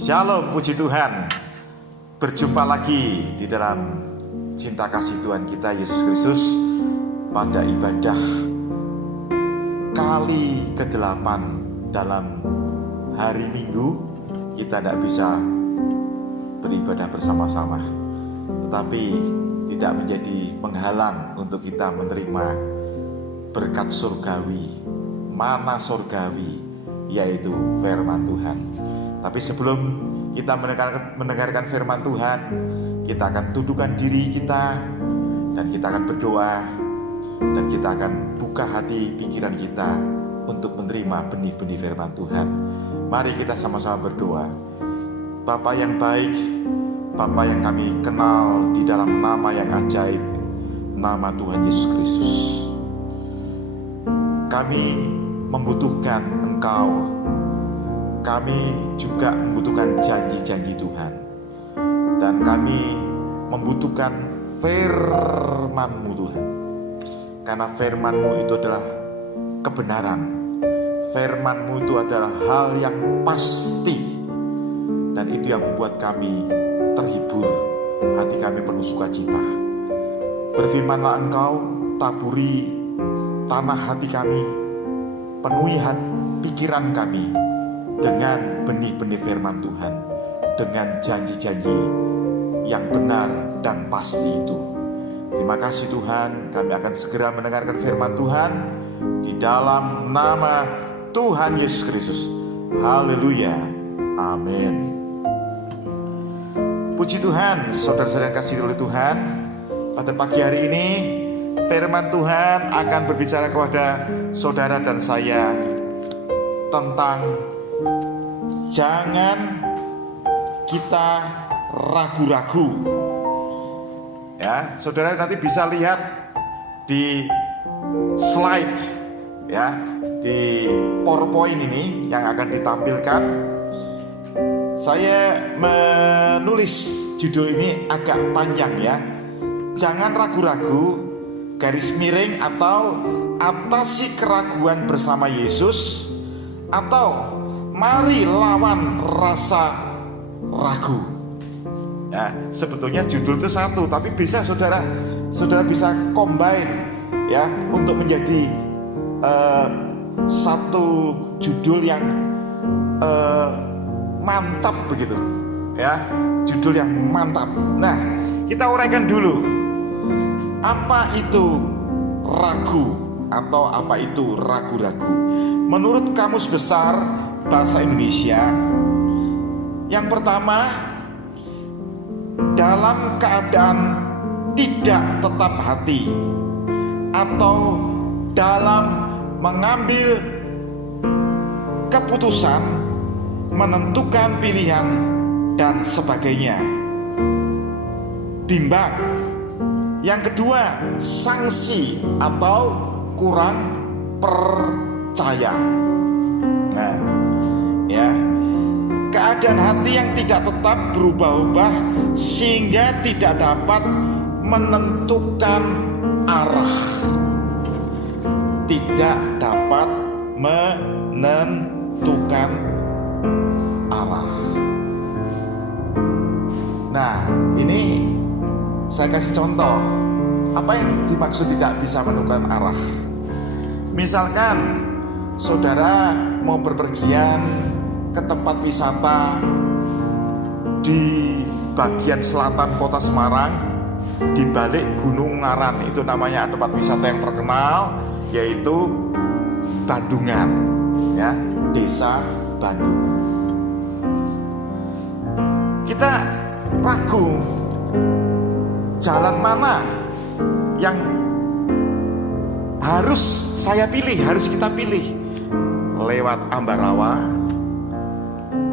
Shalom, puji Tuhan. Berjumpa lagi di dalam cinta kasih Tuhan kita Yesus Kristus pada ibadah kali ke-8 dalam hari Minggu. Kita tidak bisa beribadah bersama-sama, tetapi tidak menjadi penghalang untuk kita menerima berkat surgawi, mana surgawi, yaitu firman Tuhan. Tapi sebelum kita mendengarkan firman Tuhan, kita akan tundukkan diri kita dan kita akan berdoa, dan kita akan buka hati pikiran kita untuk menerima benih-benih firman Tuhan. Mari kita sama-sama berdoa. Bapa yang baik, Bapa yang kami kenal di dalam nama yang ajaib, nama Tuhan Yesus Kristus. Kami membutuhkan Engkau. Kami juga membutuhkan janji-janji Tuhan, dan kami membutuhkan firman-Mu Tuhan, karena firman-Mu itu adalah kebenaran. Firman-Mu itu adalah hal yang pasti, dan itu yang membuat kami terhibur, hati kami penuh sukacita. Berfirmanlah Engkau, taburi tanah hati kami, penuhi pikiran kami dengan benih-benih firman Tuhan, dengan janji-janji yang benar dan pasti itu. Terima kasih Tuhan, kami akan segera mendengarkan firman Tuhan di dalam nama Tuhan Yesus Kristus. Haleluya, amin. Puji Tuhan, saudara-saudara yang kasih oleh Tuhan. Pada pagi hari ini firman Tuhan akan berbicara kepada saudara dan saya tentang jangan kita ragu-ragu. Ya, saudara nanti bisa lihat di slide, ya, di PowerPoint ini yang akan ditampilkan. Saya menulis judul ini agak panjang, ya. Jangan ragu-ragu, garis miring, atau atasi keraguan bersama Yesus, atau mari lawan rasa ragu. Ya, sebetulnya judul itu satu, tapi bisa saudara bisa combine, ya, untuk menjadi satu judul yang mantap begitu, ya, judul yang mantap. Nah, kita uraikan dulu, apa itu ragu atau apa itu ragu-ragu. Menurut Kamus Besar Bahasa Indonesia, yang pertama, dalam keadaan tidak tetap hati atau dalam mengambil keputusan, menentukan pilihan dan sebagainya. Bimbang. Yang kedua, sanksi atau kurang percaya. Nah, ya, keadaan hati yang tidak tetap, berubah-ubah sehingga tidak dapat menentukan arah. Tidak dapat menentukan arah. Nah, ini saya kasih contoh. Apa yang dimaksud tidak bisa menentukan arah? Misalkan saudara mau berpergian ke tempat wisata di bagian selatan kota Semarang, di balik Gunung Ngaran. Itu namanya tempat wisata yang terkenal, yaitu Bandungan, ya, Desa Bandungan. Kita ragu, jalan mana yang harus saya pilih, harus kita pilih. Lewat Ambarawa,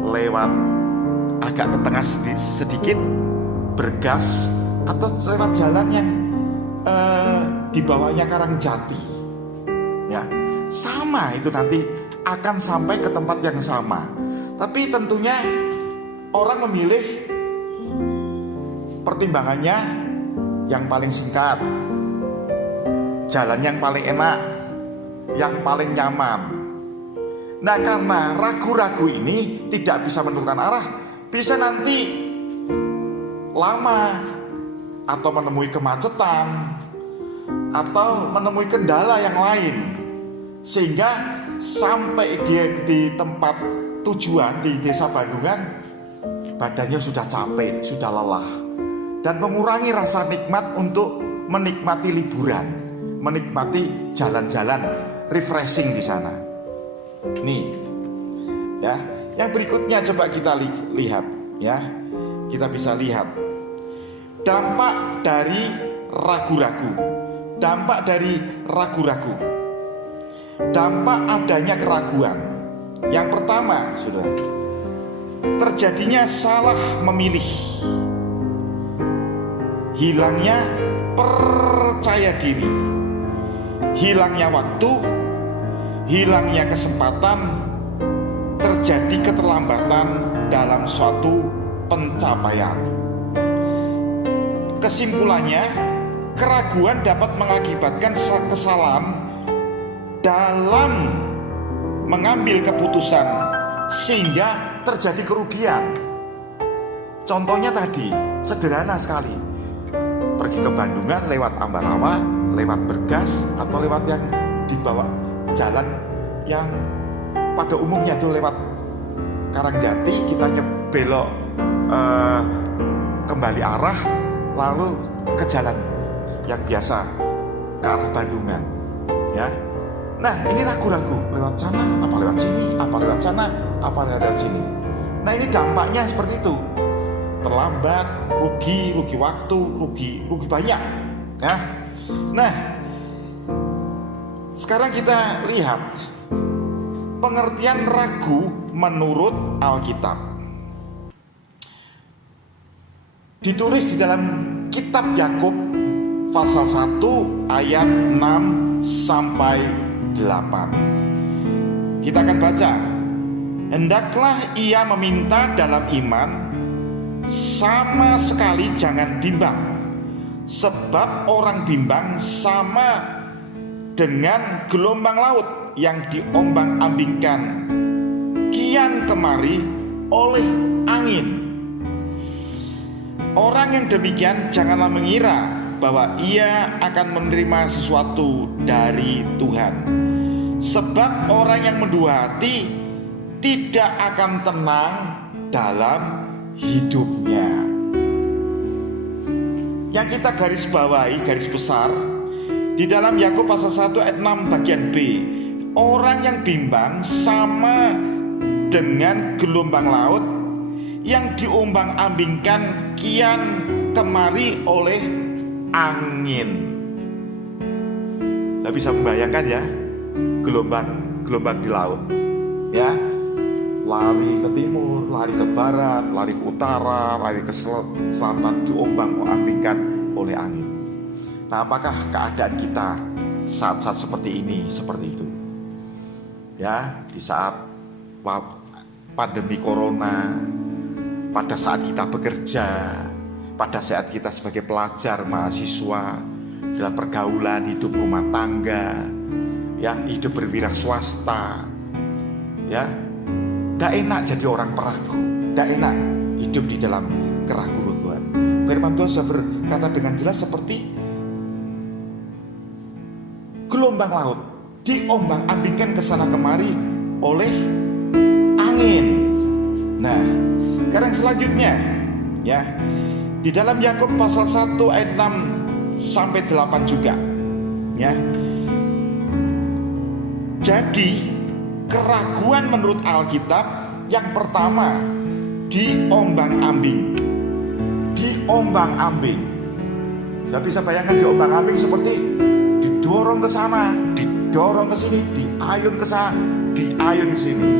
lewat agak ke tengah sedikit, Bergas, atau lewat jalan yang di bawahnya Karangjati. Ya, sama itu, nanti akan sampai ke tempat yang sama. Tapi tentunya orang memilih pertimbangannya yang paling singkat, jalan yang paling enak, yang paling nyaman. Nah, karena ragu-ragu ini tidak bisa menentukan arah, bisa nanti lama, atau menemui kemacetan, atau menemui kendala yang lain, sehingga sampai dia di tempat tujuan di desa Bandungan, badannya sudah capek, sudah lelah, dan mengurangi rasa nikmat untuk menikmati liburan, menikmati jalan-jalan refreshing di sana. Nih, ya, yang berikutnya coba kita lihat, ya, kita bisa lihat dampak dari ragu-ragu, dampak dari ragu-ragu, dampak adanya keraguan. Yang pertama, saudara, terjadinya salah memilih, hilangnya percaya diri, hilangnya waktu, hilangnya kesempatan, terjadi keterlambatan dalam suatu pencapaian. Kesimpulannya, keraguan dapat mengakibatkan kesalahan dalam mengambil keputusan sehingga terjadi kerugian. Contohnya tadi, sederhana sekali. Pergi ke Bandungan lewat Ambarawa, lewat Bergas, atau lewat yang dibawa jalan yang pada umumnya itu lewat Karangjati, kita belok kembali arah, lalu ke jalan yang biasa ke arah Bandungan, ya. Nah, ini ragu-ragu, lewat sana, apa lewat sini, apa lewat sana, apa lewat sini. Nah, ini dampaknya seperti itu. Terlambat, rugi waktu, rugi banyak, ya. Nah, sekarang kita lihat pengertian ragu menurut Alkitab. Ditulis di dalam kitab Yakub pasal 1 ayat 6 sampai 8. Kita akan baca. Hendaklah ia meminta dalam iman, sama sekali jangan bimbang, sebab orang bimbang sama dengan gelombang laut yang diombang-ambingkan kian kemari oleh angin. Orang yang demikian janganlah mengira bahwa ia akan menerima sesuatu dari Tuhan, sebab orang yang mendua hati tidak akan tenang dalam hidupnya. Yang kita garis bawahi, garis besar di dalam Yakub pasal 1 ayat 6 bagian B, orang yang bimbang sama dengan gelombang laut yang diombang-ambingkan kian kemari oleh angin. Kita bisa membayangkan ya, gelombang di laut, ya, lari ke timur, lari ke barat, lari ke utara, lari ke selatan, diombang-ambingkan oleh angin. Nah, apakah keadaan kita saat-saat seperti ini, seperti itu? Ya, di saat pandemi corona, pada saat kita bekerja, pada saat kita sebagai pelajar, mahasiswa, dalam pergaulan, hidup rumah tangga, ya, hidup berwira swasta, ya, tidak enak jadi orang peragu, tidak enak hidup di dalam keraguan. Firman Tuhan sudah berkata dengan jelas seperti gelombang laut diombang-ambingkan ke sana kemari oleh angin. Nah, sekarang selanjutnya, ya, di dalam Yakub pasal 1 ayat 6 sampai 8 juga, ya. Jadi keraguan menurut Alkitab yang pertama diombang-ambing. Diombang-ambing. Saya bisa bayangkan diombang-ambing seperti didorong ke sana, didorong ke sini, diayun ke sana, diayun ke sini.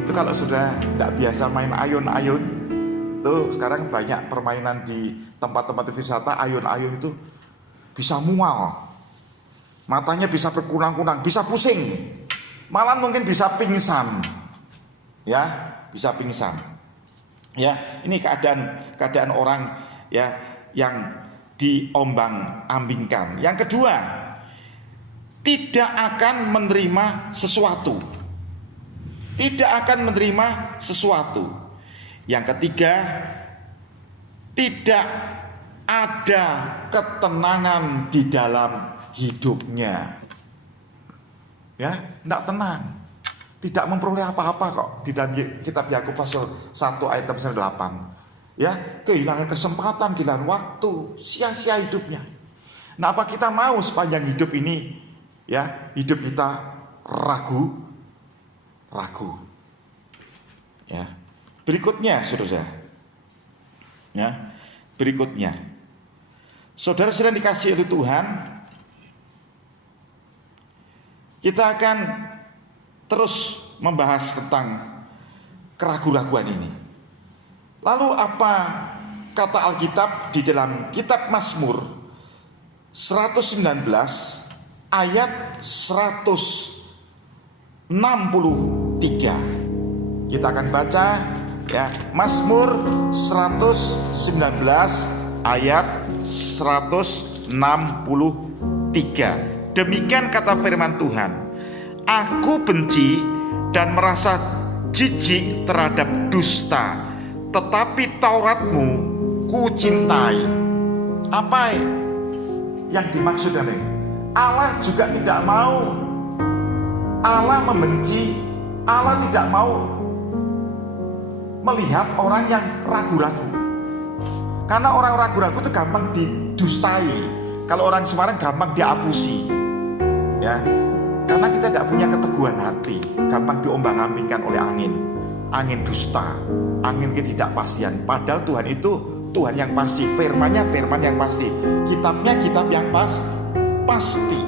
Itu kalau sudah tidak biasa main ayun-ayun, itu sekarang banyak permainan di tempat-tempat wisata, ayun-ayun itu bisa mual. Matanya bisa berkunang-kunang, bisa pusing, malah mungkin bisa pingsan, ya, bisa pingsan, ya. Ini keadaan orang, ya, yang diombang-ambingkan. Yang kedua, tidak akan menerima sesuatu, tidak akan menerima sesuatu. Yang ketiga, tidak ada ketenangan di dalam hidupnya. Ya, tidak tenang. Tidak memperoleh apa-apa kok di dalam kitab Yakub pasal 1 ayat 8. Ya, kehilangan kesempatan, kehilangan waktu, sia-sia hidupnya. Nah, apa kita mau sepanjang hidup ini, ya, hidup kita ragu? Ya. Berikutnya, saudara. Ya. Berikutnya. Saudara-saudara dikasihi oleh Tuhan, kita akan terus membahas tentang keraguan-raguan ini. Lalu apa kata Alkitab di dalam kitab Mazmur 119 ayat 163. Kita akan baca ya, Mazmur 119 ayat 163. Demikian kata firman Tuhan, aku benci dan merasa jijik terhadap dusta, tetapi Tauratmu ku cintai. Apa yang dimaksud ini? Allah juga tidak mau, Allah membenci, Allah tidak mau melihat orang yang ragu-ragu. Karena orang ragu-ragu itu gampang didustai. Kalau orang Semarang gampang diapusi. Ya, karena kita tidak punya keteguhan hati, gampang diombang-ambingkan oleh angin dusta, angin ketidakpastian. Padahal Tuhan itu Tuhan yang pasti, firman-Nya firman yang pasti, kitabnya kitab yang pasti.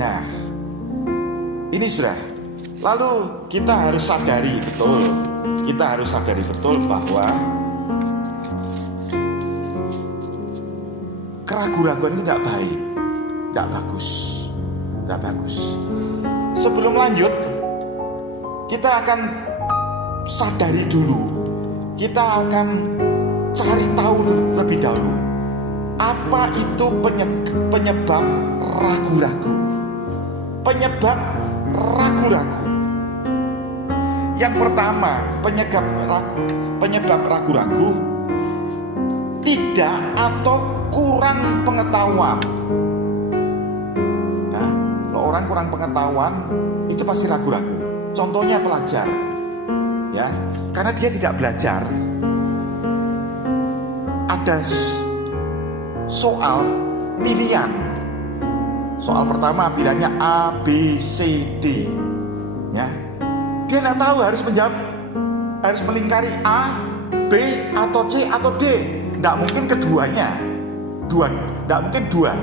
Nah, ini sudah. Lalu kita harus sadari betul bahwa keraguan-raguan itu tidak baik. Tidak bagus. Sebelum lanjut, kita akan sadari dulu. Kita akan cari tahu terlebih dahulu apa itu penyebab ragu-ragu. Yang pertama, penyebab ragu-ragu tidak atau kurang pengetahuan. Orang kurang pengetahuan itu pasti ragu-ragu. Contohnya pelajar, ya, karena dia tidak belajar. Ada soal pilihan. Soal pertama pilihannya A, B, C, D. Ya, dia tidak tahu harus menjawab, harus melingkari A, B, atau C, atau D. Tidak mungkin keduanya. Tidak mungkin dua.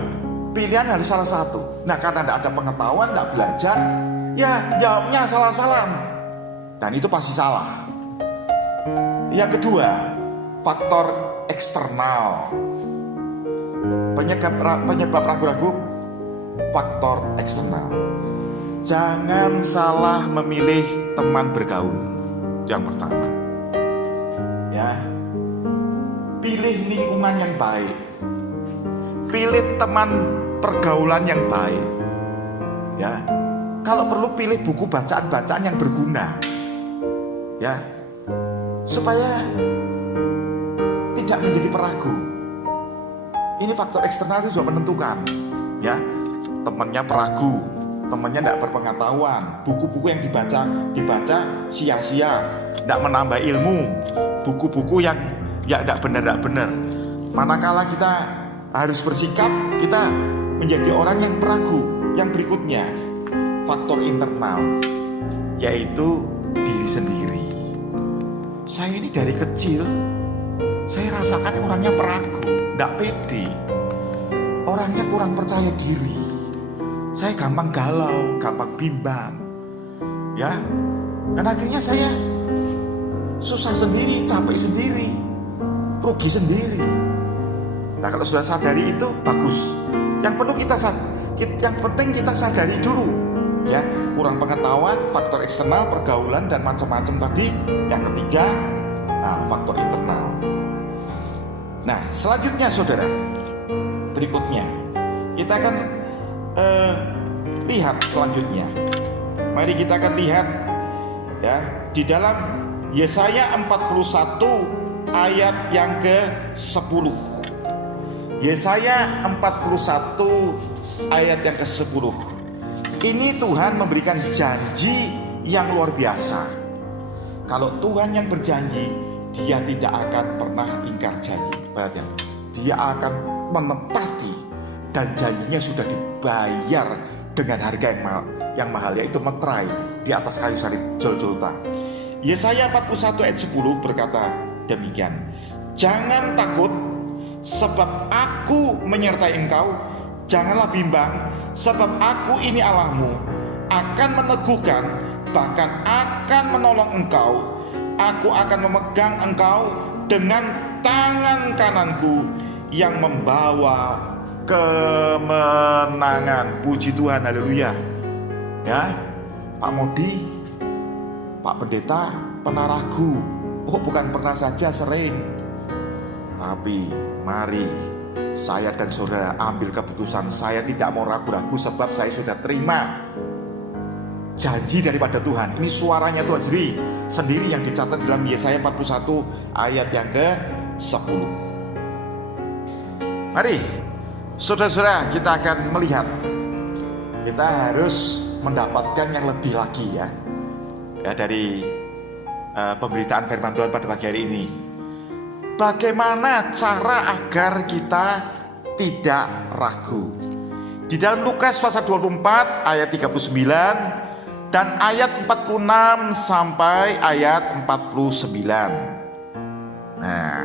Pilihan harus salah satu. Nah, karena tidak ada pengetahuan, tidak belajar, ya jawabnya salah-salah. Dan itu pasti salah. Yang kedua, faktor eksternal. Penyebab ragu-ragu, faktor eksternal. Jangan salah memilih teman bergaul. Yang pertama, ya, pilih lingkungan yang baik. Pilih teman pergaulan yang baik. Ya, kalau perlu pilih buku bacaan-bacaan yang berguna. Ya, supaya tidak menjadi peragu. Ini faktor eksternal itu juga menentukan. Ya, temannya peragu, temannya tidak berpengetahuan, buku-buku yang dibaca sia-sia, tidak menambah ilmu, buku-buku yang tidak benar. Manakala kita harus bersikap, kita menjadi orang yang peragu. Yang berikutnya, faktor internal, yaitu diri sendiri. Saya ini dari kecil, saya rasakan orangnya peragu, tidak pede, orangnya kurang percaya diri. Saya gampang galau, gampang bimbang, ya. Dan akhirnya saya susah sendiri, capek sendiri, rugi sendiri. Nah, kalau sudah sadari itu bagus. Yang penting kita sadari dulu, ya, kurang pengetahuan, faktor eksternal, pergaulan dan macam-macam tadi. Yang ketiga, faktor internal. Nah, selanjutnya saudara, berikutnya kita akan lihat selanjutnya. Mari kita akan lihat, ya, di dalam Yesaya 41 ayat yang ke-10. Yesaya 41 ayat yang ke-10. Ini Tuhan memberikan janji yang luar biasa. Kalau Tuhan yang berjanji, Dia tidak akan pernah ingkar janji. Perhatian, Dia akan menepati, dan janjinya sudah dibayar dengan harga yang mahal, yaitu meterai di atas kayu salib Golgota. Yesaya 41 ayat 10 berkata demikian, jangan takut, sebab aku menyertai engkau. Janganlah bimbang, sebab aku ini Allahmu, akan meneguhkan, bahkan akan menolong engkau. Aku akan memegang engkau dengan tangan kananku yang membawa kemenangan. Puji Tuhan, haleluya. Ya, Pak Modi, Pak Pendeta pernah ragu. Oh, bukan pernah saja, sering. Tapi mari saya dan saudara ambil keputusan. Saya tidak mau ragu-ragu, sebab saya sudah terima janji daripada Tuhan. Ini suaranya Tuhan sendiri yang dicatat dalam Yesaya 41 ayat yang ke-10. Mari saudara-saudara, kita akan melihat. Kita harus mendapatkan yang lebih lagi ya dari pemberitaan firman Tuhan pada pagi hari ini. Bagaimana cara agar kita tidak ragu? Di dalam Lukas pasal 24 ayat 39 dan ayat 46 sampai ayat 49. Nah,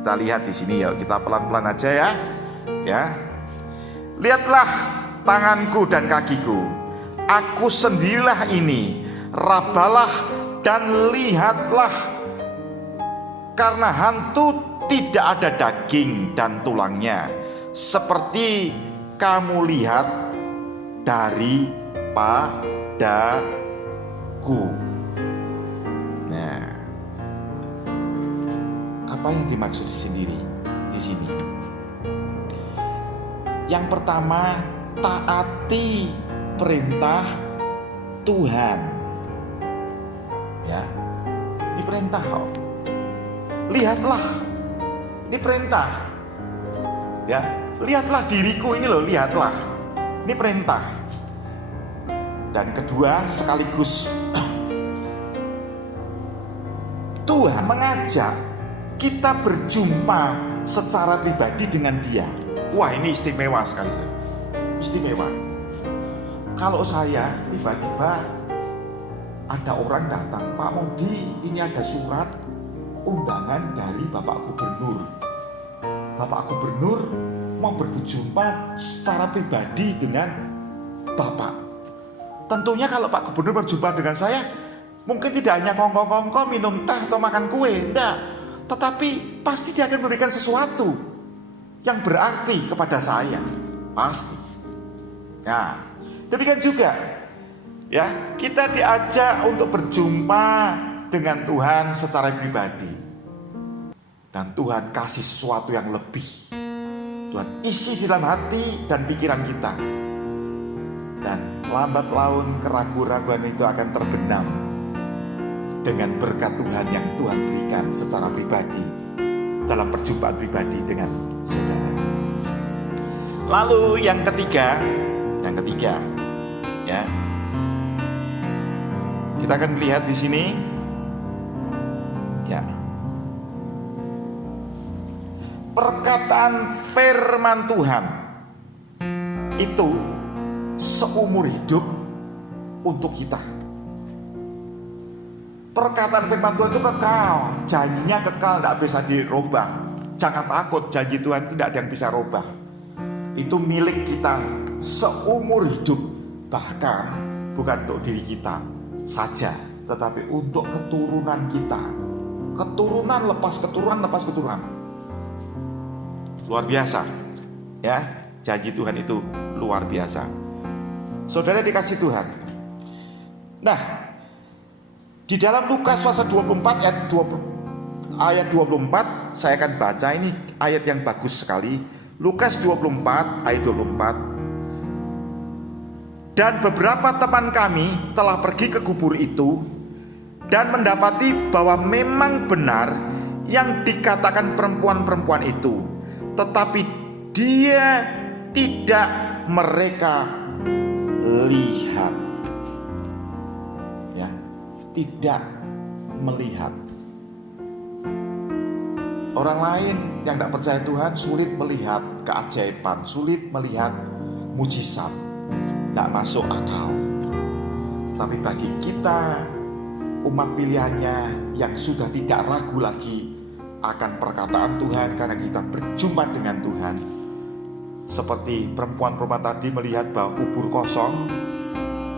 kita lihat di sini ya, kita pelan-pelan aja ya. Ya. Lihatlah tanganku dan kakiku. Aku sendirilah ini. Rabalah dan lihatlah, karena hantu tidak ada daging dan tulangnya, seperti kamu lihat daripadaku. Nah, apa yang dimaksud di sini? Yang pertama, taati perintah Tuhan. Ya, ini perintah kok. Lihatlah, ini perintah. Ya, lihatlah diriku ini loh, lihatlah. Ini perintah. Dan kedua, sekaligus Tuhan mengajak kita berjumpa secara pribadi dengan Dia. Wah, ini istimewa sekali. Istimewa. Kalau saya tiba-tiba ada orang datang, Pak Modi, ini ada surat undangan dari Bapak Gubernur. Bapak Gubernur mau berjumpa secara pribadi dengan Bapak. Tentunya kalau Pak Gubernur berjumpa dengan saya, mungkin tidak hanya kongko-kongko minum teh atau makan kue, enggak. Tetapi pasti dia akan memberikan sesuatu yang berarti kepada saya. Pasti. Nah, demikian juga ya, kita diajak untuk berjumpa dengan Tuhan secara pribadi. Dan Tuhan kasih sesuatu yang lebih. Tuhan isi di dalam hati dan pikiran kita. Dan lambat laun keraguan-raguan itu akan terbenam dengan berkat Tuhan yang Tuhan berikan secara pribadi dalam perjumpaan pribadi dengan saudara. Lalu yang ketiga ya. Kita akan melihat di sini ya. Perkataan firman Tuhan itu seumur hidup untuk kita. Perkataan firman Tuhan itu kekal, janjinya kekal, tidak bisa dirubah. Jangan takut, janji Tuhan itu tidak ada yang bisa rubah. Itu milik kita seumur hidup. Bahkan bukan untuk diri kita saja, tetapi untuk keturunan kita. Keturunan lepas keturunan lepas keturunan. Luar biasa ya, janji Tuhan itu luar biasa. Saudara dikasih Tuhan. Nah, di dalam Lukas pasal 24 ayat 24, saya akan baca ini ayat yang bagus sekali. Lukas 24 ayat 24. Dan beberapa teman kami telah pergi ke kubur itu, dan mendapati bahwa memang benar yang dikatakan perempuan-perempuan itu, tetapi dia tidak mereka lihat. Ya, tidak melihat. Orang lain yang tidak percaya Tuhan sulit melihat keajaiban, sulit melihat mujizat, tidak masuk akal. Tapi bagi kita, umat pilihannya yang sudah tidak ragu lagi akan perkataan Tuhan karena kita berjumpa dengan Tuhan, seperti perempuan-perempuan tadi melihat bahwa kubur kosong,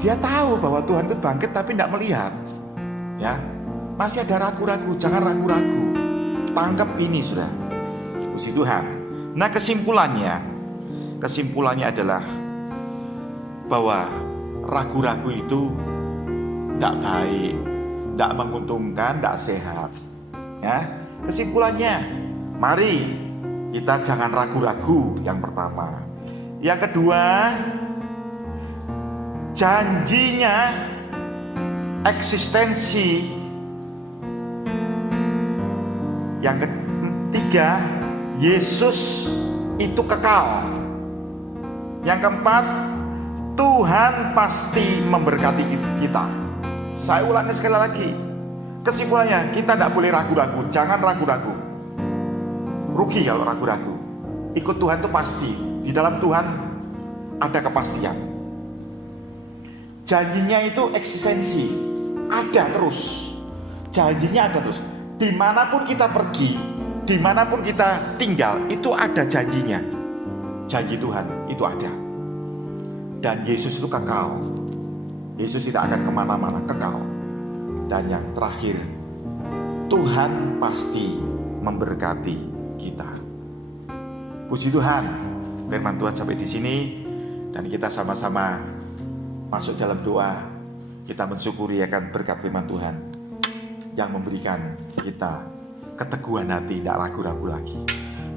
dia tahu bahwa Tuhan itu bangkit tapi tidak melihat. Ya, masih ada ragu-ragu, jangan ragu-ragu. Tangkap ini sudah. Puji Tuhan. Nah, kesimpulannya adalah bahwa ragu-ragu itu tidak baik, tidak menguntungkan, tidak sehat. Ya, kesimpulannya, mari kita jangan ragu-ragu. Yang pertama. Yang kedua, janjinya, eksistensi. Yang ketiga, Yesus itu kekal. Yang keempat, Tuhan pasti memberkati kita. Saya ulangi sekali lagi. Kesimpulannya, kita tidak boleh ragu-ragu. Jangan ragu-ragu. Rugi kalau ragu-ragu. Ikut Tuhan itu pasti. Di dalam Tuhan ada kepastian. Janjinya itu eksistensi. Ada terus. Janjinya ada terus. Dimanapun kita pergi, dimanapun kita tinggal, itu ada janjinya. Janji Tuhan itu ada. Dan Yesus itu kekal. Yesus tidak akan kemana-mana, kekal. Dan yang terakhir, Tuhan pasti memberkati kita. Puji Tuhan, firman Tuhan sampai di sini, dan kita sama-sama masuk dalam doa. Kita mensyukuri akan berkat firman Tuhan yang memberikan kita keteguhan hati, tidak ragu-ragu lagi.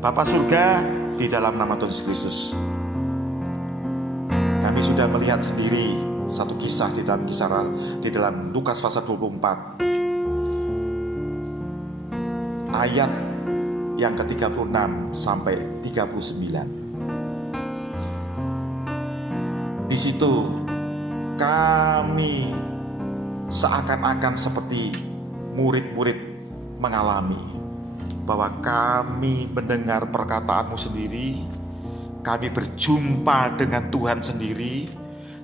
Bapa surga, di dalam nama Tuhan Yesus Kristus, kami sudah melihat sendiri satu kisah di dalam Lukas pasal 24 ayat yang ke-36 sampai 39. Di situ kami seakan-akan seperti murid-murid mengalami bahwa kami mendengar perkataanmu sendiri, kami berjumpa dengan Tuhan sendiri,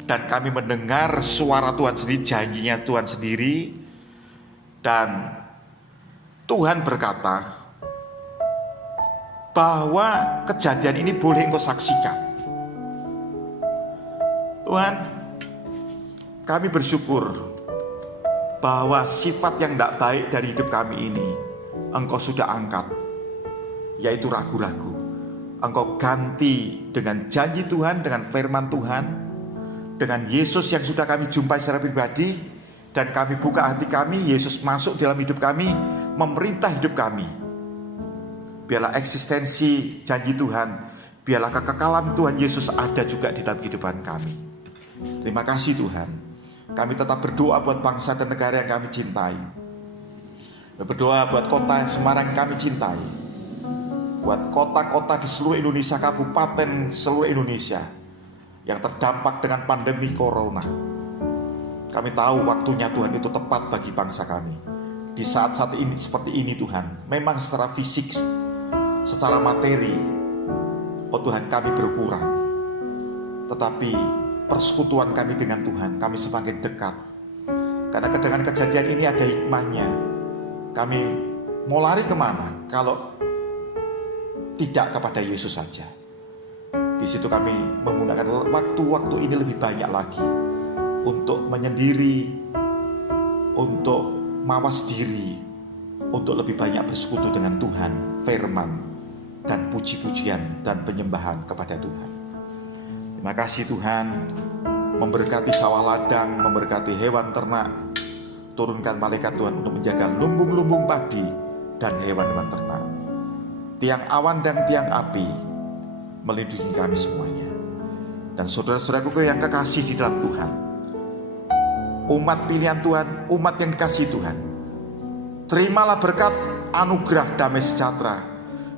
dan kami mendengar suara Tuhan sendiri, janjinya Tuhan sendiri. Dan Tuhan berkata bahwa kejadian ini boleh engkau saksikan. Tuhan, kami bersyukur bahwa sifat yang tidak baik dari hidup kami ini Engkau sudah angkat, yaitu ragu-ragu. Engkau ganti dengan janji Tuhan, dengan firman Tuhan, dengan Yesus yang sudah kami jumpai secara pribadi, dan kami buka hati kami, Yesus masuk dalam hidup kami, memerintah hidup kami. Biarlah eksistensi janji Tuhan, biarlah kekekalan Tuhan Yesus ada juga di dalam kehidupan kami. Terima kasih Tuhan. Kami tetap berdoa buat bangsa dan negara yang kami cintai. Berdoa buat kota Semarang yang kami cintai. Buat kota-kota di seluruh Indonesia, kabupaten seluruh Indonesia yang terdampak dengan pandemi corona. Kami tahu waktunya Tuhan itu tepat bagi bangsa kami. Di saat-saat ini seperti ini Tuhan, memang secara fisik, secara materi, oh Tuhan, kami berkurang. Tetapi persekutuan kami dengan Tuhan, kami semakin dekat. Karena dengan kejadian ini ada hikmahnya. Kami mau lari kemana kalau tidak kepada Yesus saja. Di situ kami menggunakan waktu-waktu ini lebih banyak lagi untuk menyendiri, untuk mawas diri, untuk lebih banyak bersekutu dengan Tuhan, firman, dan puji-pujian dan penyembahan kepada Tuhan. Terima kasih Tuhan, memberkati sawah ladang, memberkati hewan ternak. Turunkan malaikat Tuhan untuk menjaga lumbung-lumbung padi dan hewan-hewan ternak. Tiang awan dan tiang api melindungi kami semuanya. Dan saudara-saudaraku yang kekasih di dalam Tuhan, umat pilihan Tuhan, umat yang dikasihi Tuhan. Terimalah berkat anugerah damai sejahtera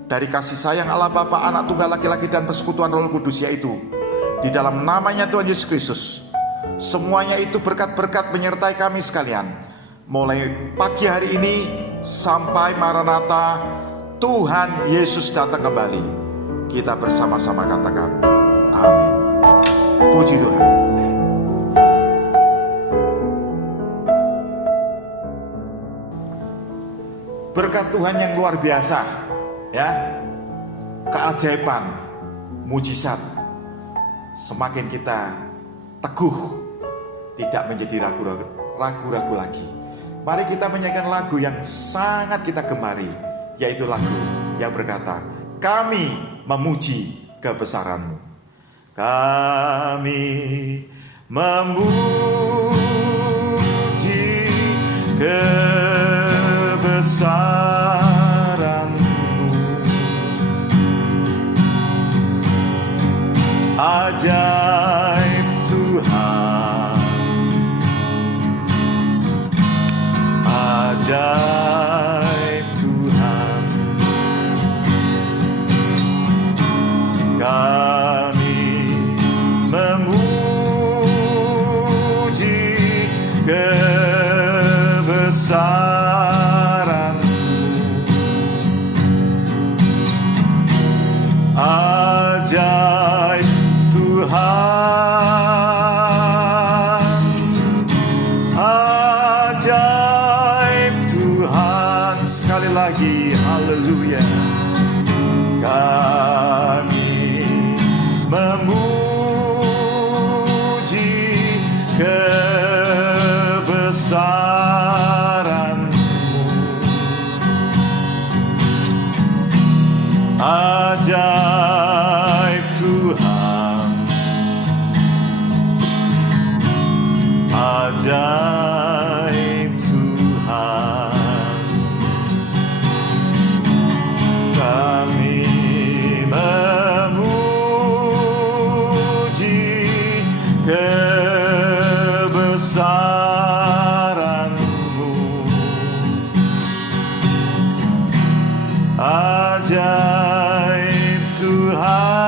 dari kasih sayang Allah Bapa, Anak Tunggal laki-laki dan persekutuan Roh Kudus, yaitu di dalam namanya Tuhan Yesus Kristus. Semuanya itu berkat-berkat menyertai kami sekalian, mulai pagi hari ini sampai Maranatha, Tuhan Yesus datang kembali. Kita bersama-sama katakan amin. Puji Tuhan. Berkat Tuhan yang luar biasa, ya, keajaiban, mujizat. Semakin kita teguh, tidak menjadi ragu-ragu lagi. Mari kita menyanyikan lagu yang sangat kita gemari, yaitu lagu yang berkata, kami memuji kebesaran-Mu. Kami memuji kebesaran-Mu, ajaib Tuhan, ajaib Tuhan. Kami memuji kebesaran-Mu, ajaib Tuhan, ajaib Tuhan. Sekali lagi, haleluya. Kami memuji kebesaran-Mu, ajaib Tuhan, ajaib Tuhan. Kami memuji kebesaran-Mu, ajaib Tuhan, ajaib Tuhan,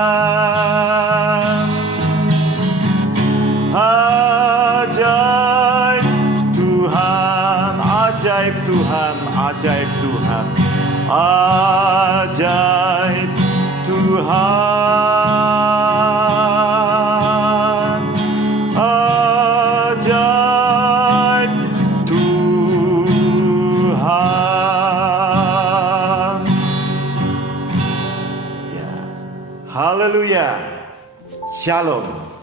ajaib Tuhan, ajaib Tuhan, ajaib Tuhan, ajaib Tuhan. Ya. Haleluya. Shalom.